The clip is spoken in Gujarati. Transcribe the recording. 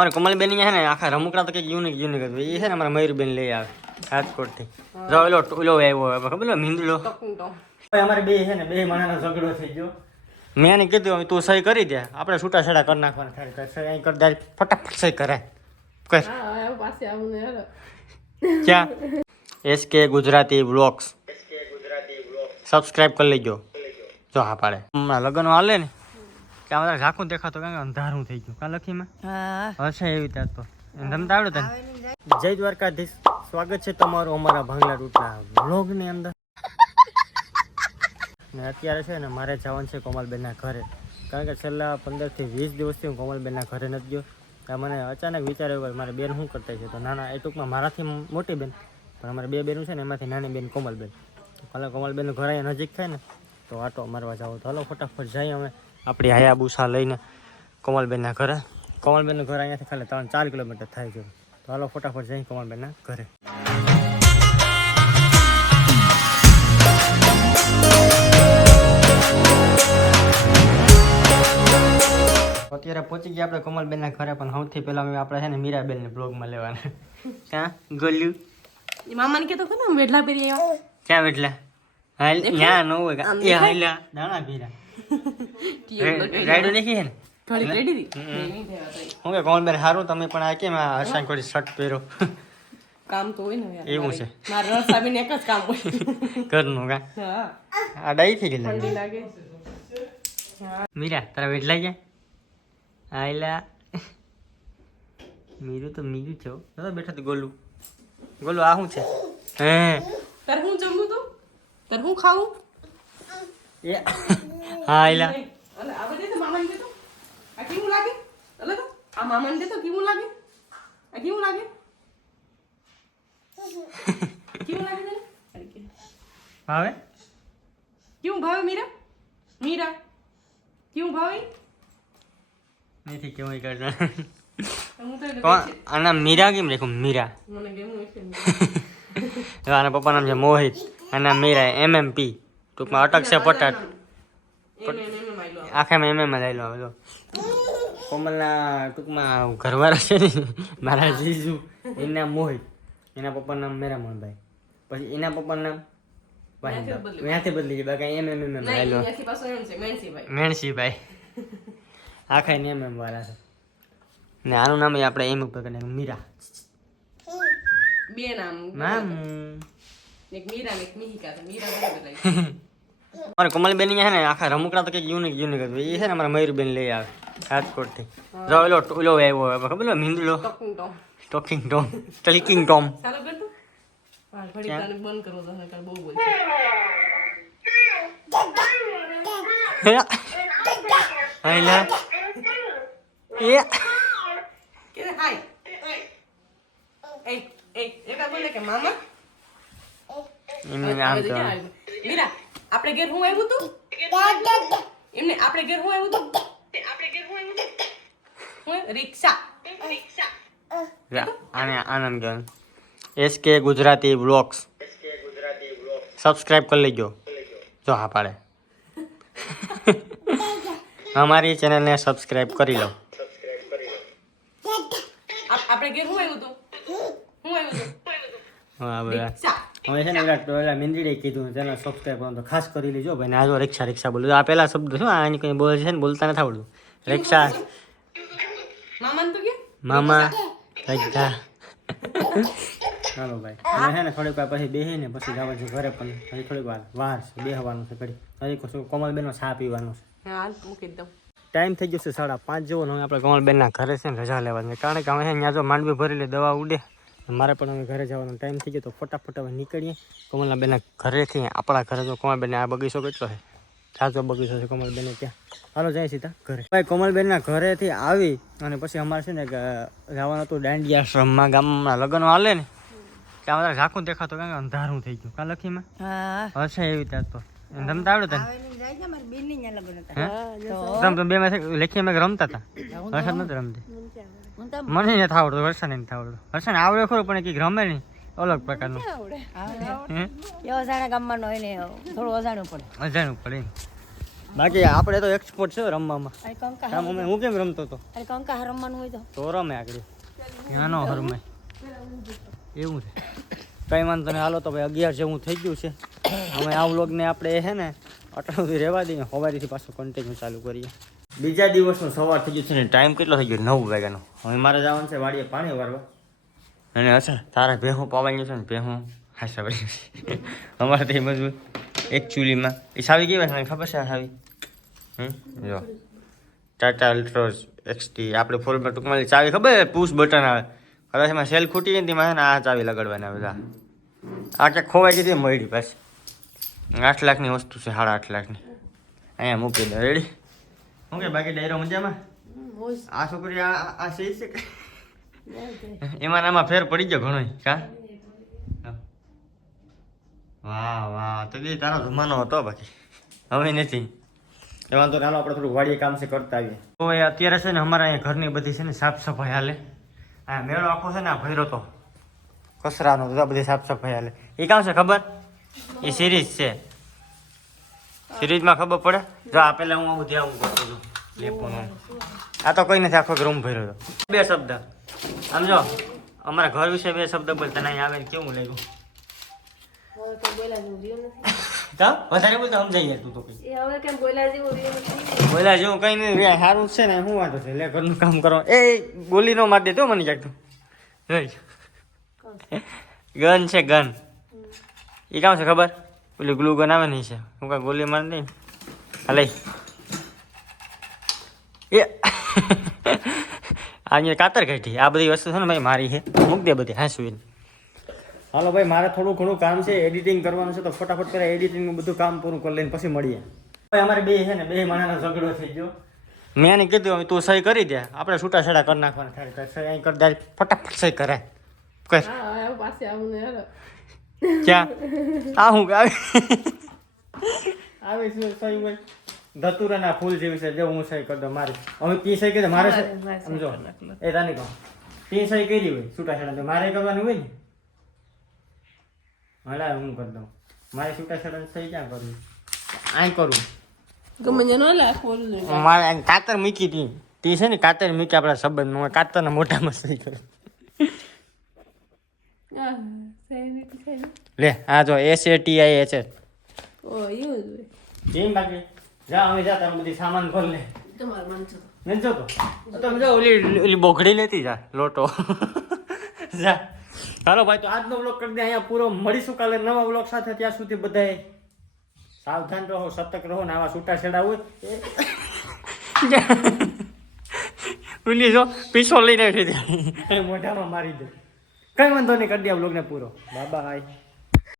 મારે કમલબેન છે ને આખા રમકડા તો કંઈક યુનિક યુનિક હતું. એ છે ને અમારા મયુરબેન લઈ આવે રાજકોટથી. જો એલો ટોલો આવ્યો હવે ખબર લો મીંદડો અમારે બે છે ને બે માણાનો ઝઘડો થઈ ગયો. મેં એને કીધું હવે તું સહી કરી દે. આપણે છૂટા છેડા કરી નાખવાના થાય સહી અહીં કરી દે ફટાફટ સહી કરાય. કર. પાસે આવું ને હેલો. ક્યાં? એસ કે ગુજરાતી બ્લોગ્સ સબસ્ક્રાઇબ કરી લેજો. જો હા પાડે. હમણાં લગ્ન હાલે ને. ત્યાં વધારે ઝાકું દેખાતો કારણ કે અંધારું થઈ ગયું. કાં લખીમાં હશે એવી ત્યાં તો. ધમતા આવડે તને? જય. દ્વારકાધીશ. સ્વાગત છે તમારું અમારા ભાંગલા રૂટના વ્લોગની અંદર. ને અત્યારે છે ને મારે જવાનું છે કોમલબેનના ઘરે. કારણ કે છેલ્લા પંદરથી વીસ દિવસથી હું કોમલબેનના ઘરે નથી ગયો. ત્યાં મને અચાનક વિચાર આવ્યો કે મારે બેન શું કરતા છે તો નાના એ ટૂંકમાં મારાથી મોટી બેન. પણ અમારે બે બેનું છે ને એમાંથી નાની બેન કોમલબેન. ભલે કોમલબેનનું ઘર અહીંયા નજીક થાય ને તો આટો મારવા જાવ તો હાલો ફટાફટ જઈએ અમે. આપણી હાયાબુસા લઈને કમલબેનના ઘરે. કમલબેનનું ઘર અહીંયાથી ખાલી ત્રણ ચાર કિલોમીટર થાય છે. તો હાલો ફટાફટ જઈ કમલબેનના ઘરે. અત્યારે પહોંચી ગયા આપણે કમલબેનના ઘરે પણ સૌથી પહેલા અમે આપણે છે ને મીરાબેનને બ્લોગમાં લેવાના. ક્યાં? ગોલ્યું મામાને કહેતો ખરો ને વેઢલા પહેરી આવ્યા. ક્યાં વેઢલા હાલ ત્યાં ન હોય. હાલ દાણા પીરા રાઈડો દેખી છે ને થોડી રેડી હતી. હું કે કોમલબેન સારું તમે પણ આ કેમ આ અસાન કોઈ શર્ટ પહેરો કામ તો હોય ને યાર એવું છે મારા રસાબેન એક જ કામ હોય ઘરનું કા હા આ ડાઈ થઈ ગઈ લાગે મીરા તારા વેટ ગયા આયલા મીરું તો મીરું છો તો બેઠો તો ગોલું ગોલું આ શું છે હે તારે હું જમું તો તારે હું ખાવું એ હા અલે આ બધે તો મામાને દેતો? આ કેવું લાગે? અલે તો આ મામાને દેતો? કેવું લાગે? આ કેવું લાગે? કેવું લાગે તને? ભાવે? કેવું ભાવે મીરા? મીરા? કેવું ભાવે? નથી કેવું કરતા? આના મીરા કેમ લખ્યું? મીરા. આના પપ્પા નામ છે મોહિત આના મીરા એમ એમ પી. ટૂંકમાં અટકશે પટાટ એમ એમ એમ એમ આયલો. આખા મેં એમ લઈ લો જો કોમલના ટૂંકમાં ઘરવાળા છે ને મારા જીજુ એના મોહિત એના પપ્પાનું નામ મેરા મોહનભાઈ પછી એના પપ્પાનું નામ ત્યાંથી બદલી ગયા બાકી એમ એમ એમ લઈ લો. મેણસીભાઈ. આખા એને એમ એમ વાળા છે. ને આનું નામ આપણે એમ ઉપર કરી મીરા. બે નામ. મામુ. એક મીરા ને એક મિહિકા તો મીરા બરાબર લાગી. અમારે કોમલબેન છે ને આખા રમકડા તો કંઈક યુનિક યુનિક હતું એ છે ને અમારા મયુરબેન લઈ આવે રાજકોટથી જો ઓલો ઓલો આવ્યો હવે ખબર લો મીંદડો talking Tom. Talking Tom talking Tom ચાલો કરતો હા ઘડી તને બંધ કરવો તો નકર બહુ બોલશે આયલા એ કે હાય એ એ એકા બોલે કે મામા એમને આમ હવે તો ક્યાં આવ્યું? મીરા આપણે ઘેર હું આવ્યું તું? એમને આપણે ઘેર હું આવ્યું તું? આપણે ઘેર હું આવ્યું? હું રિક્ષા આને આનંદ કહેવાનું એસ કે ગુજરાતી બ્લોગ્સ સબસ્ક્રાઇબ કરી લેજો. જો હા પાડે. અમારી ચેનલને સબસ્ક્રાઇબ કરી લો. આપણે ઘેર હું આવ્યું તું? હું આવ્યું તું? હા બધા. રિક્ષા. હવે છે ને પેલા પેલા મિંદડીએ કીધું ચેનલ સબસ્ક્રાઇબ કરવાનું. તો ખાસ કરી લેજો ભાઈ આજો રિક્ષા રિક્ષા બોલું. આ શબ્દ શું આની કંઈ બોલે છે ને બોલતા નથી આવડતું. રિક્ષા. મામા ચાલો ભાઈ. છે ને થોડીક વાર પછી બેસીને પછી જવા છે ઘરે પણ હજી થોડીક વાર વાર છે બેસવાનું છે ઘડી. હજી કશું કોમલબેનનો ચા પીવાનો છે. હાલ મૂકી દઉં. ટાઈમ થઈ ગયો છે સાડા પાંચ જેવો હવે આપણે કોમલબેનના ઘરે છે ને રજા લેવાની કારણ કે હવે ત્યાં જો માંડવી ભરેલી દવા ઉડે. મારે પણ હવે ઘરે જવાનો ટાઈમ થઈ ગયો તો ફટાફટ હવે નીકળીએ. કોમલના ઘરેથી આપણા ઘરે તો કમલબેન આ બગીચો કેટલો છે? સાચો બગીચો છે કોમલબેને ત્યાં. હાલો જાય સીધા ઘરે. ભાઈ કમલબેનના ઘરેથી આવી અને પછી અમારે છે ને જવાનું હતું દાંડિયા આશ્રમમાં ગામમાં લગ્ન હાલે ને. ત્યાં વધારે ઝાકું દેખાતો કારણ કે અંધારું થઈ ગયું. કાં લખીમાં હશે એવી ત્યાં તો. રમતા આવડે તને? બે માં લેખી અમે રમતા હતા? વરસાદ નથી રમતી? મને નથી આવડતું વર્ષાને નથી આવડતું. વર્ષાને આવડે ખરું પણ કંઈક રમે નહીં. અલગ પ્રકારનું. હે? એ અજાણા ગામમાં હોય ને થોડું અજાણું પડે. અજાણું પડે બાકી આપણે તો એક્સપોર્ટ છે રમવામાં. અરે કંકા હું કેમ રમતો હતો? અરે કંકા રમવાનું હોય તો. તો રમે આગળ. નાનો હરમાય એવું છે. કઈ વાંધો નહીં હાલો તો ભાઈ અગિયાર જેવું થઈ ગયું છે. અમે આ વ્લોગને આપણે છે ને અટલ સુધી રહેવા દઈએ. સવારીથી પાછું કન્ટિન્યુ ચાલુ કરીએ. બીજા દિવસનું સવાર થઈ ગયું છે ને ટાઈમ કેટલો થઈ ગયો? નવ વાગ્યાનો. હવે મારે જવાનું છે વાડીએ પાણી વારવા અને અચ્છા, તારા ભેહું પાવાની છે ને? ભેહું હાસા વળી અમારે તે મજબૂત એક ચૂલીમાં. એ સાવી કેવા છે ખબર છે સાવી? જો. ટાટા અલ્ટ્રોઝ એક્સટી આપણે ફોરમાં ટૂંકમાં ચાવી ખબર પુશ બટન આવે. કદાચ એમાં સેલ ખૂટી ગઈ ને તેમાં આ ચાવી લગાડવાના બધા આ ક્યાંક ખોવાઈ ગઈ હતી મળી પાછી. આઠ લાખની વસ્તુ છે, સાડા આઠ લાખની. અહીંયા મૂકી દે. રેડી શું કે બાકી ડાયરો મજામાં? આ છોકરી આ આ- સહી છે કે? એમાં આમાં ફેર પડી ગયો ઘણો કા? વાહ વાહ તો દી તારો જમાનો હતો બાકી. હવે નથી. એ વાંધો ના આપણે થોડું વાડીએ કામ છે કરતા આવીએ. તો એ અત્યારે છે ને અમારા અહીંયા ઘરની બધી છે ને સાફ સફાઈ હાલે. આ મેળો આખો છે ને આ ભૈરો તો. કસરાનો બધા બધી સાફ સફાઈ હાલે. એ કામ છે ખબર? એ સિરીઝ છે. સિરીઝમાં ખબર પડે? જો આ પેલા હું આવું ધ્યાન કરતો છું લેપોનું. આ તો કોઈ નથી આખો રૂમ ભર્યો હતો. બે શબ્દ. સમજો? અમારા ઘર વિશે બે શબ્દ બોલતા નહીં આવે કેવું લાગ્યું? વધારે બોલતા સમજાઈ તું બોલા જેવું કઈ નહીં સારું છે ને શું વાંધો છે? લે ઘરનું કામ કરો. એ ગોલી નો માર દેતો મને ક્યાંક તું. ગન છે ગન. એ કામ છે ખબર? પેલી ગ્લુ ગન આવે નહીં છે. હું કાંઈ ગોલી માર દઈ હાલે એ. આ કાતર કાઢી. આ બધી વસ્તુ છે ને ભાઈ મારી છે. મૂક દે બધી હાંસવી હાલો ભાઈ મારે થોડું ઘણું કામ છે એડિટિંગ કરવાનું છે તો ફટાફટ પહેલાં એડિટિંગનું બધું કામ પૂરું કરી લઈને પછી મળીએ. ભાઈ અમારે બે છે ને બે માણાનો ઝઘડો થઈ ગયો. મેં એને કીધું હવે તું સહી કરી દે. આપણે છૂટા છેડા કરી નાખવાના થાય સહી અહીં કરી દે. ફટાફટ સહી કરાય. કર પાસે આવું ને હાલો. ક્યાં? આ હું આવી આવી શું સહી હોય. ધતુરાના ફૂલ જેવી છે જો હું સહી કરી દઉં મારી. હવે તી સહી કરી દે મારે સમજો. એ તાની કહો. તી સહી કરી હોય છૂટા છેડા તો. મારે કરવાનું હોય ને? હલા હું કરી દઉં. મારે છૂટા છેડા સહી ક્યાં કરવું? આય કરું. મારે કાતર મૂકી હતી. તી છે ને કાતર મૂકી આપણા સંબંધમાં. કાતરના મોઢામાં સહી કરે હા સહી સહી લે હા જો S A T I H O હોય. જેમ બાકી. જા અમે જા તમે બધી સામાન ભર લે. તમાર મન છો નથી જોતો તો તમે જો ઓલી ઓલી બોઘડી લેતી જા લોટો. જા. હાલો ભાઈ તો આજનો બ્લોગ કરી દે અહીંયા પૂરો મળીશું કાલે નવા બ્લોગ સાથે. ત્યાં સુધી બધાએ સાવધાન રહો સતર્ક રહો ને આવા છૂટા છેડા હોય. ઓલી જો પીછો લઈને મોઢામાં મારી દે. કઈ વાંધો નહીં કરી દે બ્લોગને પૂરો. બાબા બાય